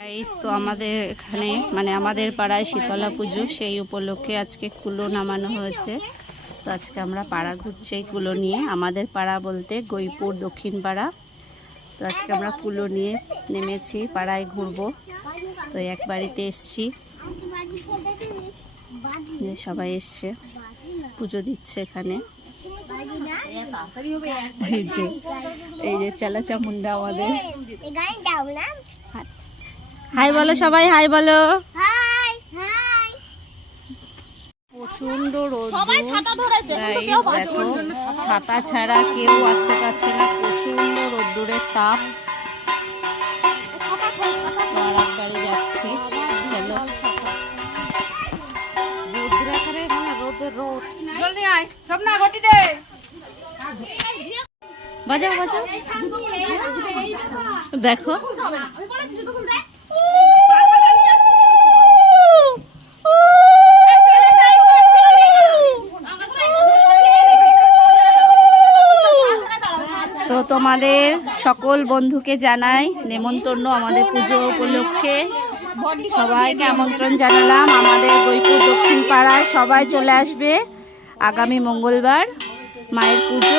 Guys, তো আমাদের এখানে মানে আমাদের পাড়ায় শীতলা পুজো, সেই উপলক্ষে আজকে কুলো নামানো হয়েছে। তো আজকে আমরা পাড়া ঘুরছি এই কুলো নিয়ে। আমাদের পাড়া বলতে গৈপুর দক্ষিণ পাড়া। তো আজকে আমরা কুলো নিয়ে নেমেছি, পাড়ায় ঘুরবো। তো এক বাড়িতে এসছি, সবাই এসছে, পুজো দিচ্ছে এখানে। এই যে চালা চামুন্ডা আমাদের। হাই বলো সবাই, হাই বলো। প্রচন্ড রোদ, দেখো ছাতা ছাড়া কেউ আসতে পারছে না, প্রচন্ড রোদ্দুরের তাপ। বাড়ি যাচ্ছি, চলো। বাজাও বাজাও, দেখো তো তোমাদের সকল বন্ধুকে জানাই নেমন্তন্ন আমাদের পুজো উপলক্ষে। সবাইকে আমন্ত্রণ জানালাম আমাদের গৈপুর দক্ষিণ পাড়ায়। সবাই চলে আসবে আগামী মঙ্গলবার মায়ের পুজো।